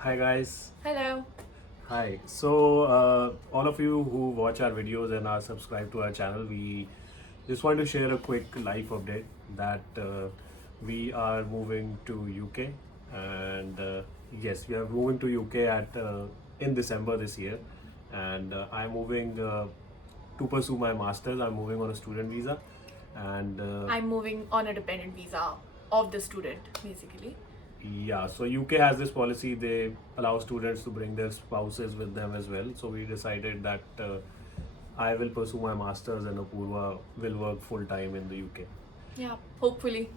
Hi guys. Hello. Hi. So all of you who watch our videos and are subscribed to our channel, we just want to share a quick life update that we are moving to UK, and yes, we are moving to UK at in December this year, and I'm moving to pursue my masters. I'm moving on a student visa, and I'm moving on a dependent visa of the student, basically. yeah, so UK has this policy, they allow students to bring their spouses with them as well. So we decided that I will pursue my masters and Apurva will work full time in the UK. Yeah, hopefully.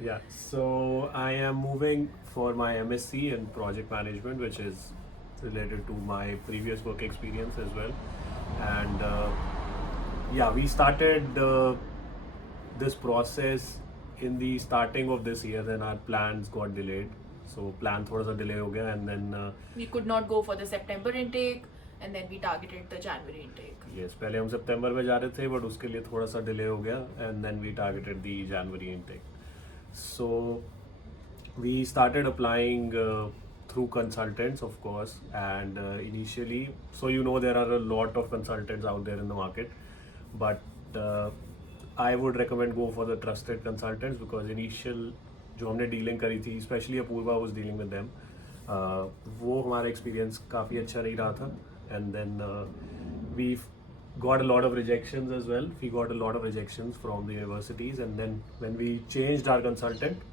Yeah, so I am moving for my MSc in project management, which is related to my previous work experience as well. And yeah, we started this process in the starting of this year, then our plans got delayed. So plan थोड़ा सा delay हो गया, and then We could not go for the September intake, and then we targeted the January intake. yes, पहले हम सितंबर में जा रहे थे, बट उसके लिए थोड़ा सा डिले हो गया, and then we targeted the January intake. So we started applying through consultants, of course, and initially, so you know there are a lot of consultants out there in the market, but I would recommend go for the trusted consultants because initial जो हमने dealing करी थी, specially Apurva was dealing with them, वो हमारा experience काफ़ी अच्छा नहीं रहा था, and then we got a lot of rejections as well. We got a lot of rejections from the universities, and then when we changed our consultant,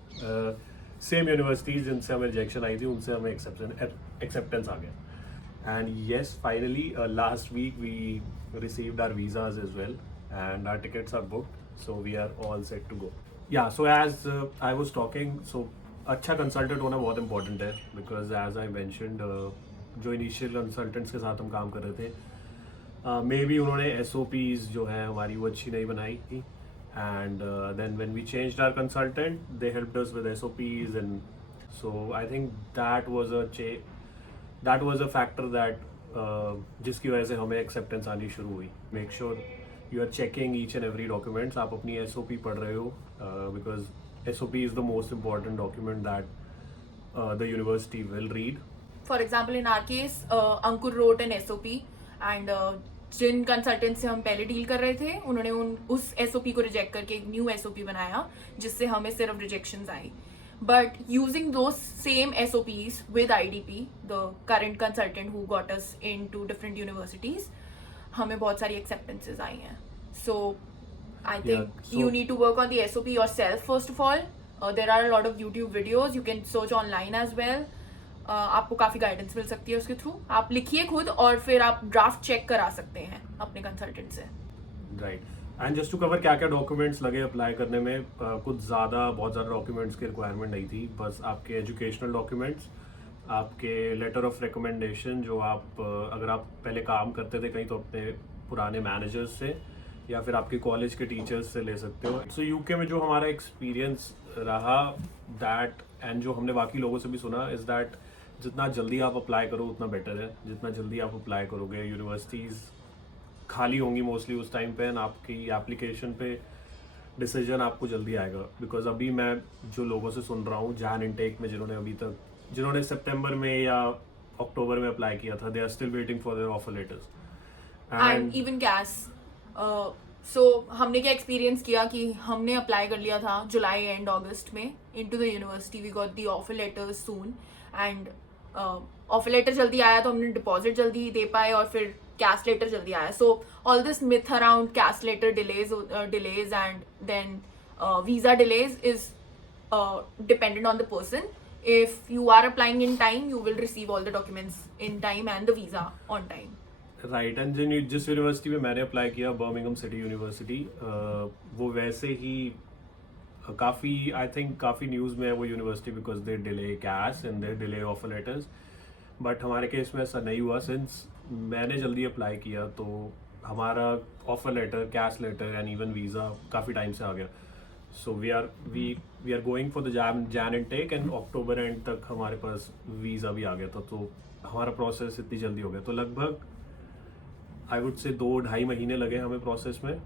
same universities जिनसे हमें rejection आई थी उनसे हमें acceptance आ गया. And yes, finally last week we received our visas as well, and our tickets are booked, so we are all set to go. Yeah, so as I was talking, so अच्छा consultant होना बहुत important है, because as I mentioned, जो initial consultants के साथ हम काम कर रहे थे, मे बी उन्होंने एस ओ पीज़ जो है हमारी वो अच्छी नहीं बनाई थी, and then when we changed our consultant they helped us with S O Ps, and so I think that was a factor that जिसकी वजह से हमें एक्सेप्टेंस आनी शुरू हुई. Make sure you are checking each and every documents. आप अपनी S O P पढ़ रहे हो, because S O P is the most important document that the university will read. For example, in our case, Ankur wrote an SOP, and जिन consultant से हम पहले deal कर रहे थे उन्होंने उस SOP को रिजेक्ट करके एक न्यू SOP बनाया जिससे हमें सिर्फ रिजेक्शंस आई. बट यूजिंग दो same SOPs with IDP, the current consultant who got us into different universities, हमें बहुत सारी acceptances आई हैं. So I think Yeah, so you need to work on the SOP yourself first of all. There are a lot of YouTube videos, you can search online as well. आपको काफ़ी guidance मिल सकती है उसके through. आप लिखिए खुद और फिर आप ड्राफ्ट चेक करा सकते हैं अपने कंसल्टेंट से. Right. And just to cover क्या क्या डॉक्यूमेंट्स लगे अप्लाई करने में, कुछ बहुत ज़्यादा डॉक्यूमेंट्स की रिक्वायरमेंट नहीं थी. बस आपके एजुकेशनल डॉक्यूमेंट्स, आपके लेटर ऑफ रिकमेंडेशन, जो आप अगर आप पहले काम करते थे कहीं तो अपने पुराने मैनेजर्स से या फिर आपके कॉलेज के टीचर्स से ले सकते हो. सो यूके में जो हमारा एक्सपीरियंस रहा दैट, एंड जो हमने बाकी लोगों से भी सुना, इज़ दैट जितना जल्दी आप अप्लाई करो उतना बेटर है. जितना जल्दी आप अप्लाई करोगे, यूनिवर्सिटीज़ खाली होंगी मोस्टली उस टाइम पे, एंड आपकी एप्लीकेशन पे डिसीजन आपको जल्दी आएगा. बिकॉज अभी मैं जो लोगों से सुन रहा हूँ जैन इनटेक में, जिन्होंने सितंबर में या अक्टूबर में अप्लाई किया था, they are still waiting for their offer letters. And even guess. So हमने क्या एक्सपीरियंस किया कि हमने अप्लाई कर लिया था जुलाई एंड अगस्त में into the university. We got the offer letters soon, and offer letter जल्दी आया तो हमने डिपॉजिट जल्दी दे पाए, और फिर कैश लेटर जल्दी आया. So all this myth around CAS letter delays and then visa delays is dependent on the person. If you are applying in time, you will receive all the documents in time and the visa on time. Right. And जिस university में मैंने apply किया, Birmingham city university, वो वैसे ही काफ़ी, I think काफ़ी news में है वो university, because they delay cash and they delay offer letters. But हमारे केस में ऐसा नहीं हुआ. सिंस मैंने जल्दी अप्लाई किया तो हमारा offer letter, CAS letter and even visa काफ़ी टाइम से आ गया. So we are going for the Jan intake, and अक्टूबर एंड तक हमारे पास वीज़ा भी आ गया था. तो हमारा प्रोसेस इतनी जल्दी हो गया. तो लगभग आई वुड से 2-2.5 महीने लगे हमें प्रोसेस में.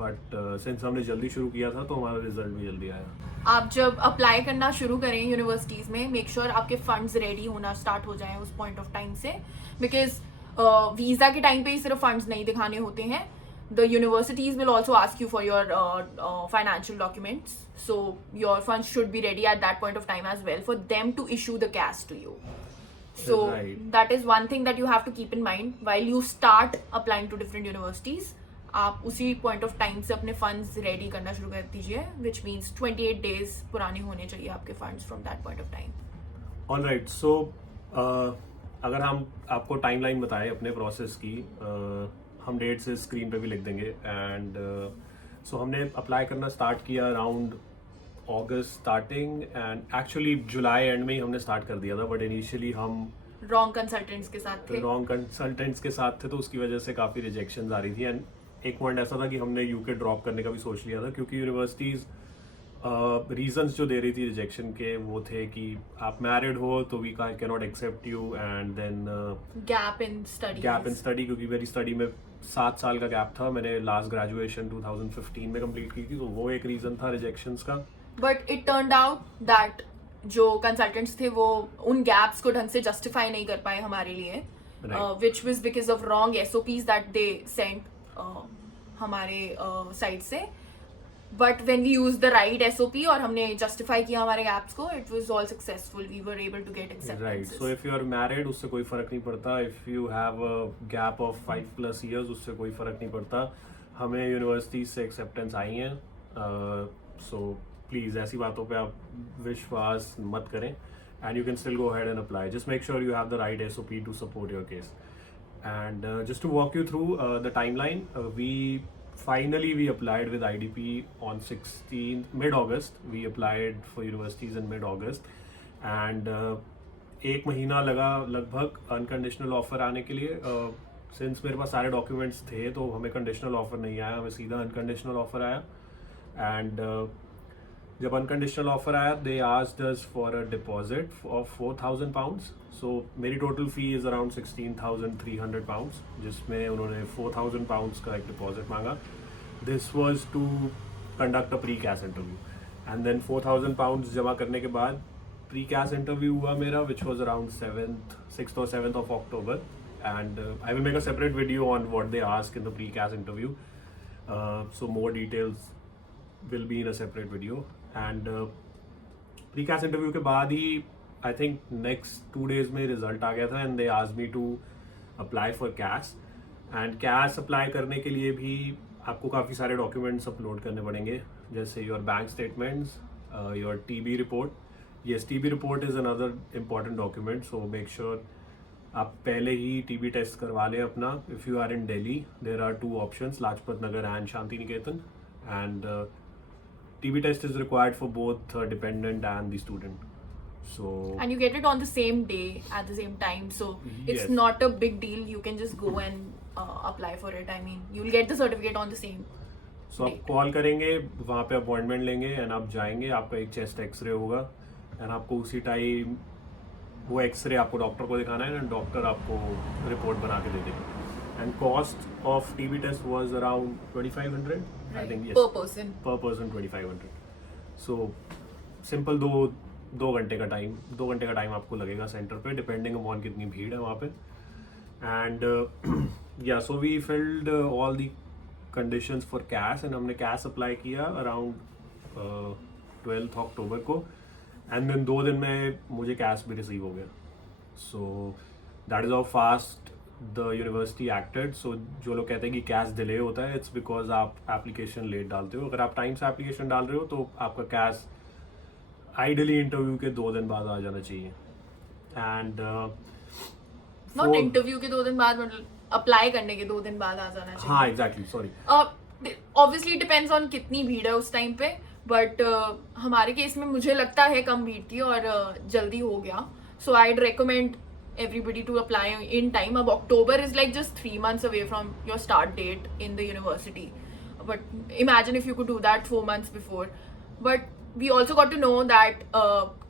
बट सिंस हमने जल्दी शुरू किया था तो हमारा रिजल्ट भी जल्दी आया। आप जब अप्लाई करना शुरू करें यूनिवर्सिटीज़ में, मेक श्योर आपके फंड्स रेडी होना स्टार्ट हो जाएं उस पॉइंट ऑफ टाइम से, बिकॉज वीज़ा के टाइम पे ही सिर्फ फंड्स नहीं दिखाने होते हैं. The universities will also ask you for your financial documents, so your funds should be ready at that point of time as well for them to issue the cash to you. So Right. that is one thing that you have to keep in mind while you start applying to different universities. आप उसी point of time से अपने funds ready करना शुरू कर दीजिए, which means 28 days पुराने होने चाहिए आपके funds from that point of time. Alright, so अगर हम आपको टाइमलाइन बताएं अपने प्रोसेस की, हम डेट से स्क्रीन पे भी लिख देंगे. एंड सो हमने अप्लाई करना स्टार्ट किया around August starting, and actually July and में ही हमने स्टार्ट कर दिया था. बट इनिशियली हम रॉन्ग कंसल्टेंट्स के साथ थे. रॉन्ग कंसल्टेंट्स के साथ थे, तो उसकी वजह से काफ़ी रिजेक्शंस आ रही थी. एंड एक पॉइंट ऐसा था कि हमने यूके ड्रॉप करने का भी सोच लिया था, क्योंकि यूनिवर्सिटीज़ रीजंस जो दे रही थी रिजेक्शन के वो थे कि आप मैरिड हो तो we can not accept you, and then gap in study, क्योंकि मेरी स्टडी में 7 साल का गैप था. मैंने लास्ट ग्रेजुएशन 2015 में कंप्लीट की थी, तो वो एक रीज़न था रिजेक्शंस का. But it turned out that जो कंसल्टेंट्स थे वो उन गैप्स को ढंग से जस्टिफाई नहीं कर पाए हमारे लिए, which was because of wrong SOPs that they sent हमारे साइड से. But when we use the right SOP और हमने जस्टिफाई किया हमारे गैप्स को, it was all successful. We were able to get right. Acceptances. So if you are married उससे कोई फर्क नहीं पड़ता. If you have a gap of 5+ years उससे कोई फर्क नहीं पड़ता. हमें यूनिवर्सिटी से एक्सेप्टेंस आई हैं. सो प्लीज़ ऐसी बातों पे आप विश्वास मत करें, and you can still go ahead and apply. Just make sure you have the right SOP to support your case. And just to walk you through the timeline, we applied with IDP on 16th mid-August. We applied for universities in mid-August, and एक महीना लगा लगभग unconditional offer आने के लिए. Since मेरे पास सारे documents थे तो हमें कंडीशनल ऑफर नहीं आया, हमें सीधा अनकंडीशनल ऑफर आया. एंड जब अनकंडीशनल ऑफर आया, they asked us for a deposit of 4,000 pounds. So मेरी total fee is around 16,300 pounds, जिसमें उन्होंने 4,000 पाउंड्स का एक डिपॉजिट मांगा. This was to conduct a pre CAS interview, and then 4,000 pounds जमा करने के बाद प्री कैस इंटरव्यू हुआ मेरा, which was around 6th or 7th of October. And I will make a separate video on what they ask in the pre CAS interview, so more details will be in a separate video. And pre CAS interview के बाद ही I think next 2 days में result आ गया था, and they asked me to apply for CAS. and CAS apply करने के लिए भी आपको काफ़ी सारे डॉक्यूमेंट्स अपलोड करने पड़ेंगे, जैसे your bank statements, your TB report. yes, TB report is another important document, so make sure आप पहले ही TB टेस्ट करवा लें अपना. If you are in Delhi, there are 2 options, Lajpat Nagar and Shanti Niketan. And TB test is required for both dependent and the student. So and you get it on the same day at the same time, so it's Yes. not a big deal. You can just go and apply for it. I mean, you'll get the certificate on the same आप day. Call करेंगे, वहाँ पे appointment लेंगे, and आप जाएंगे. आपका एक chest x ray होगा, एंड आपको उसी टाइम वो एक्सरे आपको डॉक्टर को दिखाना है, एंड डॉक्टर आपको रिपोर्ट बना के दे देगा. And cost of TB test was around 2,500 I think. Per person. पर पर्सन 2,500. सो सिंपल 2 घंटे का टाइम आपको लगेगा सेंटर पे, डिपेंडिंग अपॉन कितनी भीड़ है वहाँ पे. And yeah so we filled all the conditions for CAS, and हमने CAS अप्लाई किया अराउंड 12th October को, एंड देन 2 दिन में मुझे CAS भी रिसीव हो गया. So that is how fast the university acted. So जो लोग कहते हैं कि CAS डिले होता है, इट्स बिकॉज आप एप्लीकेशन लेट डालते हो. अगर आप टाइम से एप्लीकेशन डाल रहे हो तो आपका CAS आइडली इंटरव्यू के 2 दिन बाद आ जाना चाहिए. एंड Not इंटरव्यू के 2 दिन बाद, मतलब अप्लाई करने के 2 दिन बाद आ जाना चाहिए. हाँ exactly, sorry. Obviously depends on कितनी भीड़ है उस टाइम पे, बट हमारे केस में मुझे लगता है कम भीड़ थी और जल्दी हो गया. सो I'd recommend everybody to apply in time. अब October is like just 3 months away from your start date in the university, but imagine if you could do that 4 months before. But we also got to know that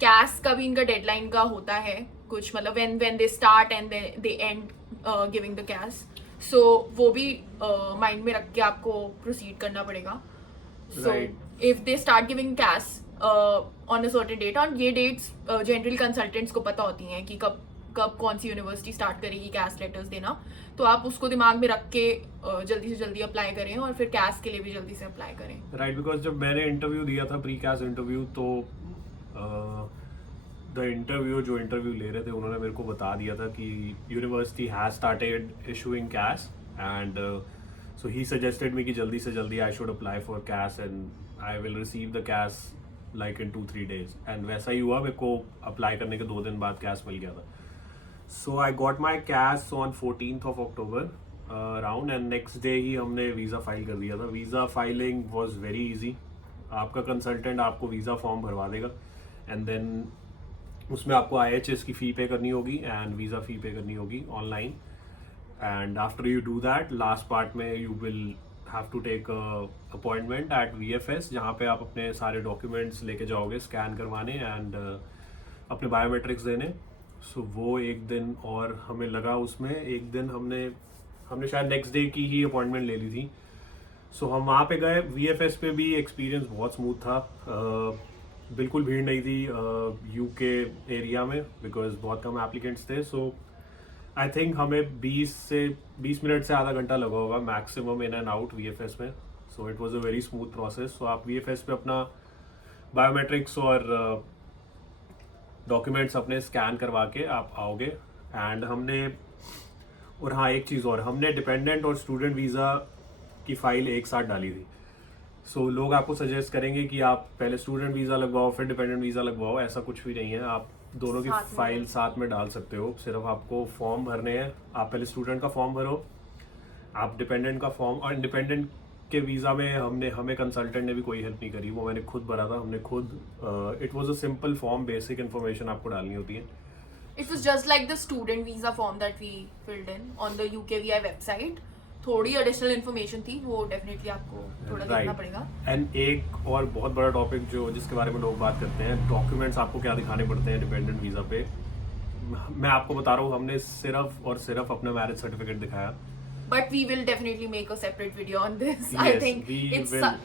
CAS का भी इनका deadline का होता है कुछ, मतलब when they start and they end giving the CAS. सो वो भी माइंड में रख के आपको प्रोसीड करना पड़ेगा. So Right. If they start giving CAS on a certain date, और ये डेट्स जनरल कंसल्टेंट्स को पता होती हैं कि कब कब कौन सी यूनिवर्सिटी स्टार्ट करेगी कैश लेटर्स देना, तो आप उसको दिमाग में रख के जल्दी से जल्दी अप्लाई करें और फिर कैश के लिए भी जल्दी से अप्लाई करें. राइट, बिकॉज जब मैंने इंटरव्यू दिया था प्री कैश इंटरव्यू, तो द इंटरव्यू जो इंटरव्यू ले रहे थे उन्होंने मेरे को बता दिया था कि university has started issuing cash, and so he suggested me कि जल्दी से जल्दी I should apply for cash and I will receive the cash like in 2-3 days. And वैसा ही हुआ, मेरे को अप्लाई करने के 2 दिन बाद कैश मिल गया था. So I got my CAS on 14th of October around, and next day ही हमने वीज़ा फाइल कर दिया था. Visa filing was very easy. आपका कंसल्टेंट आपको वीज़ा फॉर्म भरवा देगा, एंड देन उसमें आपको IHS की फ़ी पे करनी होगी एंड वीज़ा फ़ी पे करनी होगी online. And after you do that, last part में you will have to take appointment at VFS, जहाँ पे आप अपने सारे डॉक्यूमेंट्स लेके जाओगे स्कैन करवाने एंड अपने बायोमेट्रिक्स देने. सो वो एक दिन और हमें लगा उसमें. एक दिन हमने शायद नेक्स्ट डे की ही अपॉइंटमेंट ले ली थी. सो हम वहाँ पे गए. VFS पे भी एक्सपीरियंस बहुत स्मूथ था. बिल्कुल भीड़ नहीं थी UK एरिया में, बिकॉज बहुत कम एप्लीकेंट्स थे. सो आई थिंक हमें 20 मिनट से आधा घंटा लगा होगा maximum in and out VFS में. So it was a very smooth process. So आप VFS पे अपना बायोमेट्रिक्स और डॉक्यूमेंट्स अपने स्कैन करवा के आप आओगे. एंड और हाँ, एक चीज़ और, हमने डिपेंडेंट और स्टूडेंट वीज़ा की फ़ाइल एक साथ डाली थी. सो लोग आपको सजेस्ट करेंगे कि आप पहले स्टूडेंट वीज़ा लगवाओ फिर डिपेंडेंट वीज़ा लगवाओ. ऐसा कुछ भी नहीं है. आप दोनों की फाइल साथ में डाल सकते हो. सिर्फ आपको फॉर्म भरने हैं. आप पहले स्टूडेंट का फॉर्म भरो, आप डिपेंडेंट का फॉर्म. और डिपेंडेंट के वीज़ा में हमें कंसल्टेंट ने भी कोई हेल्प नहीं करी. वो मैंने खुद भरा था. हमने खुद, it was a simple form. Basic information आपको डालनी होती है. It was just like the student visa form that we filled in on the UKVI website. थोड़ी additional information थी, वो definitely आपको थोड़ा देखना पड़ेगा. एंड एक और बहुत बड़ा टॉपिक जिसके बारे में लोग बात करते हैं, डॉक्यूमेंट्स आपको क्या दिखाने पड़ते हैं डिपेंडेंट वीज़ा पे. मैं आपको बता रहा हूँ, हमने सिर्फ और सिर्फ अपना मैरिज सर्टिफिकेट दिखाया. But we will definitely make a separate video on this. I Yes, think we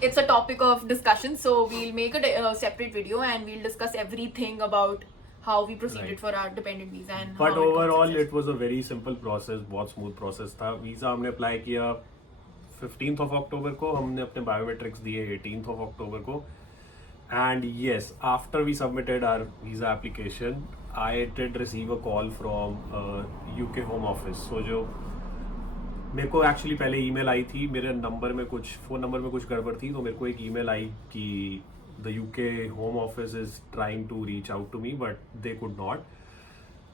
it's a topic of discussion, so we'll make a separate video and we'll discuss everything about how we proceeded Right. for our dependent visa and but how it was overall successful. It was a very simple process. बहुत smooth process था. Visa हमने apply किया 15th of October को. हमने अपने biometrics दिए 18th of October को. And yes, after we submitted our visa application, I did receive a call from UK home office. So जो मेरे को एक्चुअली पहले ईमेल आई थी. मेरे नंबर में फ़ोन नंबर में कुछ गड़बड़ थी, तो मेरे को एक ईमेल आई कि the UK Home Office is trying to reach out to me but they could not.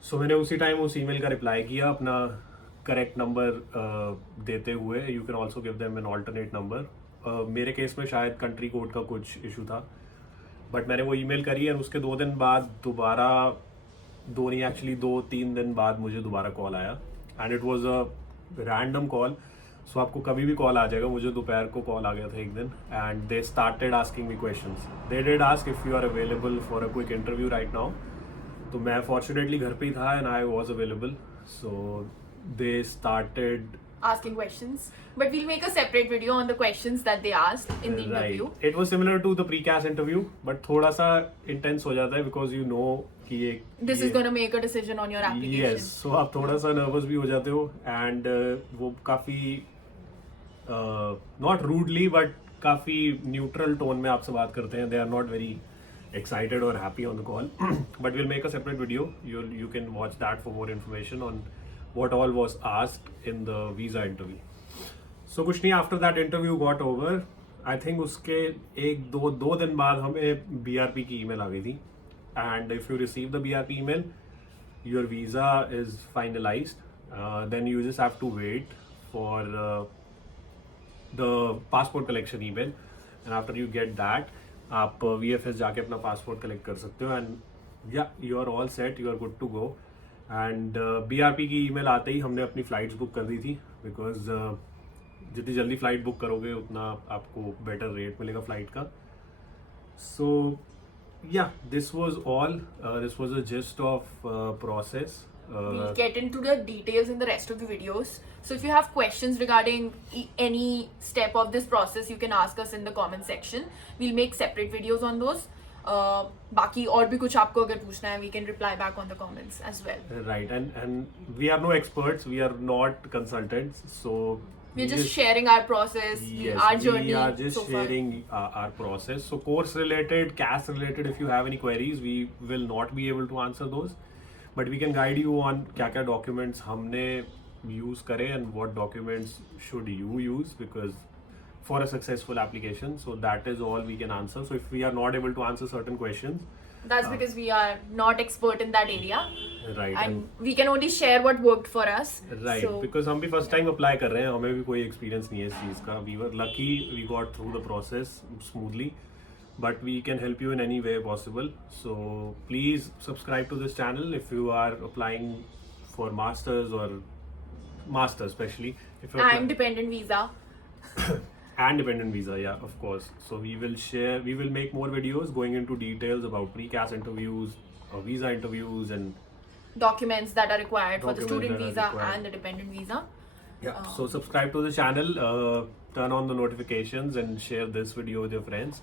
So मैंने उसी टाइम उस ईमेल का रिप्लाई किया अपना करेक्ट नंबर देते हुए. You can also give them an alternate number. मेरे केस में शायद कंट्री कोड का कुछ इशू था, बट मैंने वो ईमेल करी और उसके 2 दिन बाद दोबारा, 2-3 दिन बाद मुझे दोबारा कॉल आया. And it was a random call. So आपको कभी भी कॉल आ जाएगा. मुझे दोपहर को कॉल आ गया था एक दिन, and they started asking me questions. They did ask if you are available for a quick interview right now. तो मैं फॉर्चुनेटली घर पे ही था and I was available. So they started asking questions, but we'll make a separate video on the questions that they asked in the interview. Right. It was similar to the pre-CAS interview, but थोड़ा सा intense हो जाता है because you know कि This is going to make a decision on your application. Yes. So आप थोड़ा सा nervous भी हो जाते हो. एंड वो काफ़ी नॉट रूडली बट काफ़ी न्यूट्रल टोन में आपसे बात करते हैं. They are not very excited or happy on the call. But we'll make a separate video. You can watch that for more information on what all was asked in the visa interview. So कुछ नहीं, after that interview got over, I think उसके 1-2 दिन बाद हमें BRP की email आ गई थी. And if you receive the BRP email, your visa is finalized. Then you just have to wait for the passport collection email. And after you get that, आप VFS जाके अपना पासपोर्ट कलेक्ट कर सकते हो. And या you are all set, you are good to go. And BRP की email आते ही हमने अपनी फ़्लाइट्स बुक कर दी थी, बिकॉज जितनी जल्दी फ़्लाइट बुक करोगे उतना आपको बेटर रेट मिलेगा फ़्लाइट का. सो या this was all. This was a gist of process. We'll get into the details in the rest of the videos. So if you have questions regarding any step of this process, you can ask us in the comment section. We'll make separate videos on those. बाकी और भी कुछ आपको अगर पूछना है, we can reply back on the comments as well. Right, and we are no experts, we are not consultants, so We're just sharing our process, yes, our journey. we are just so far. sharing our process. So course related, CAS related, if you have any queries, we will not be able to answer those, but we can guide you on क्या documents हमने use करे and what documents should you use, because for a successful application. So that is all we can answer. So if we are not able to answer certain questions, That's because we are not expert in that area. right, And we can only share what worked for us. right, So, because हम भी first time apply कर रहे हैं, हमें भी कोई experience नहीं है इस चीज़ का. We were lucky, we got through the process smoothly, but we can help you in any way possible. So please subscribe to this channel if you are applying for masters or masters, especially if you're and dependent visa. and dependent visa, yeah, of course. So we will make more videos going into details about pre-CAS interviews, visa interviews, and Documents that are required for the Documents student that are visa required. and the dependent visa. yeah. So subscribe to the channel, turn on the notifications, and share this video with your friends.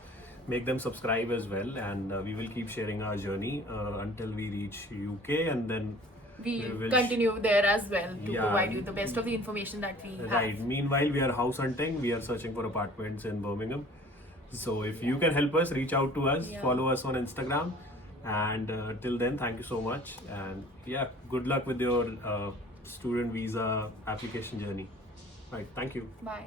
Make them subscribe as well, and we will keep sharing our journey until we reach UK, and then We will continue there as well to Yeah. provide you the best of the information that we have. Right. Meanwhile, we are house hunting. We are searching for apartments in Birmingham. So if you can help us, reach out to us. Yeah. Follow us on Instagram. And till then, thank you so much. And yeah, good luck with your student visa application journey. Right. Thank you. Bye.